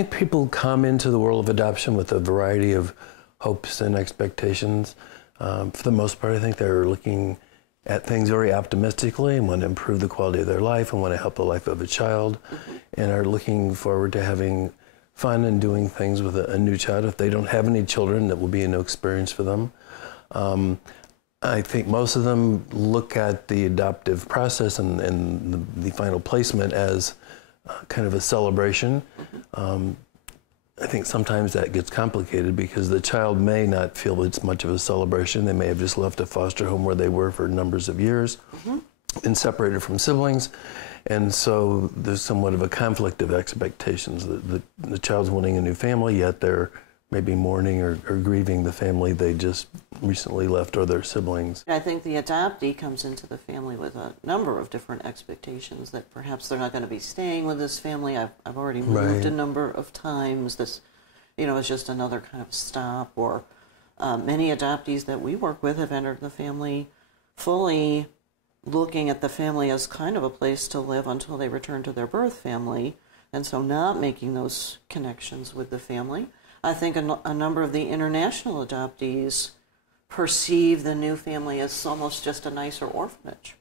think people come into the world of adoption with a variety of hopes and expectations. For the most part, I think they're looking at things very optimistically and want to improve the quality of their life and want to help the life of a child, and are looking forward to having fun and doing things with a new child. If they don't have any children, that will be a new experience for them. I think most of them look at the adoptive process and the final placement as kind of a celebration. I think sometimes that gets complicated because the child may not feel it's much of a celebration. They may have just left a foster home where they were for numbers of years, been separated from siblings, and so there's somewhat of a conflict of expectations. The child's wanting a new family, yet they're maybe mourning or grieving the family they just recently left or their siblings. I think the adoptee comes into the family with a number of different expectations that perhaps they're not going to be staying with this family. I've already moved a number of times. This, is just another kind of stop. Or many adoptees that we work with have entered the family fully looking at the family as kind of a place to live until they return to their birth family, and so not making those connections with the family. I think a number of the international adoptees perceive the new family as almost just a nicer orphanage.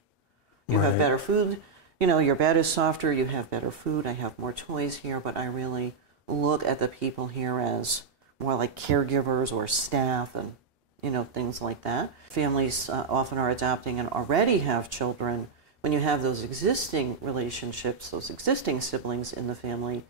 You have better food, your bed is softer, you have better food, I have more toys here, but I really look at the people here as more like caregivers or staff and, things like that. Families often are adopting and already have children. When you have those existing relationships, those existing siblings in the family,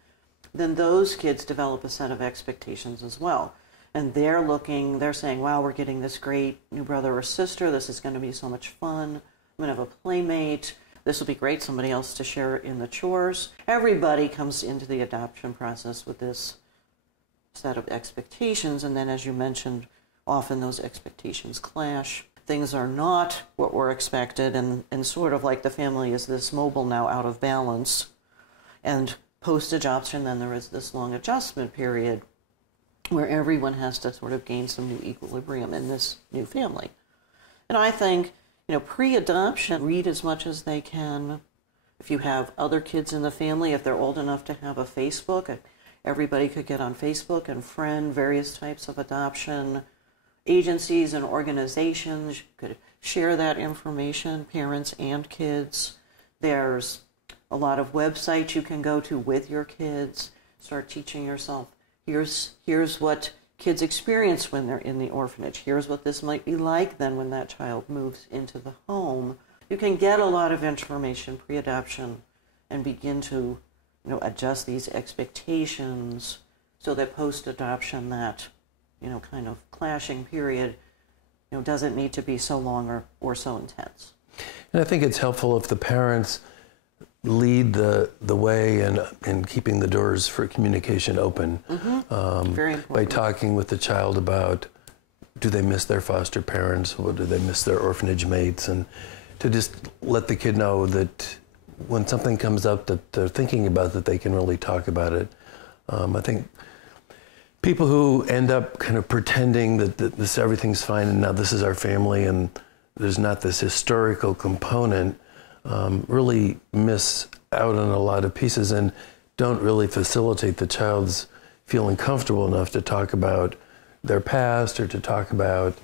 then those kids develop a set of expectations as well. And they're saying, wow, we're getting this great new brother or sister. This is going to be so much fun. I'm going to have a playmate. This will be great, somebody else to share in the chores. Everybody comes into the adoption process with this set of expectations. And then, as you mentioned, often those expectations clash. Things are not what were expected, and sort of like the family is this mobile now out of balance. And post-adoption, then there is this long adjustment period where everyone has to sort of gain some new equilibrium in this new family. And I think, pre-adoption, read as much as they can. If you have other kids in the family, if they're old enough to have a Facebook, everybody could get on Facebook and friend various types of adoption agencies and organizations. You could share that information, parents and kids. There's a lot of websites you can go to with your kids. Start teaching yourself, here's what kids experience when they're in the orphanage. Here's what this might be like then when that child moves into the home. You can get a lot of information pre-adoption and begin to adjust these expectations so that post-adoption, that kind of clashing period doesn't need to be so long or so intense. And I think it's helpful if the parents lead the way in keeping the doors for communication open. Very important. By talking with the child about, do they miss their foster parents, or do they miss their orphanage mates, and to just let the kid know that when something comes up that they're thinking about, that they can really talk about it. I think people who end up kind of pretending that everything's fine and now this is our family and there's not this historical component, really miss out on a lot of pieces and don't really facilitate the child's feeling comfortable enough to talk about their past or to talk about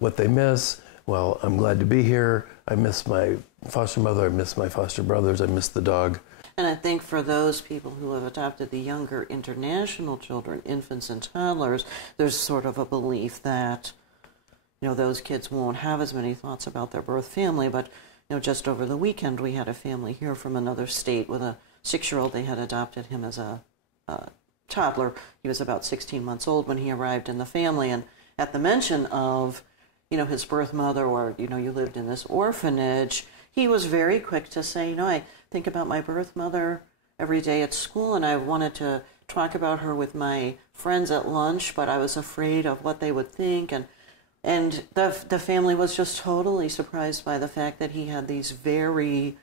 what they miss. Well, I'm glad to be here. I miss my foster mother. I miss my foster brothers. I miss the dog. And I think for those people who have adopted the younger international children, infants and toddlers, there's sort of a belief that, those kids won't have as many thoughts about their birth family. But, just over the weekend, we had a family here from another state with a 6-year-old. They had adopted him as a toddler. He was about 16 months old when he arrived in the family. And at the mention of, his birth mother or, you lived in this orphanage, he was very quick to say, I think about my birth mother every day at school, and I wanted to talk about her with my friends at lunch, but I was afraid of what they would think. And the family was just totally surprised by the fact that he had these very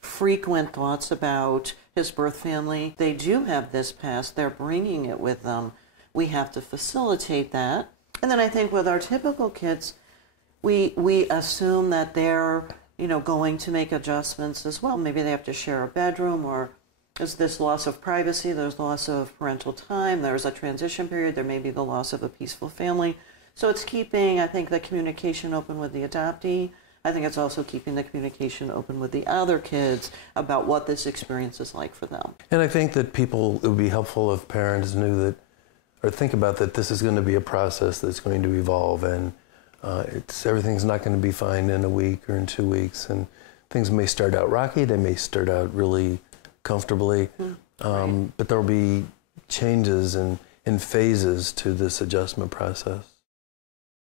frequent thoughts about his birth family. They do have this past. They're bringing it with them. We have to facilitate that. And then I think with our typical kids, we assume that they're, going to make adjustments as well. Maybe they have to share a bedroom or, There's this loss of privacy, there's loss of parental time, there's a transition period, there may be the loss of a peaceful family. So it's keeping, I think, the communication open with the adoptee. I think it's also keeping the communication open with the other kids about what this experience is like for them. And I think that it would be helpful if parents knew that, or think about that this is going to be a process that's going to evolve, and everything's not going to be fine in a week or in 2 weeks, and things may start out rocky, they may start out really comfortably, but there will be changes in phases to this adjustment process.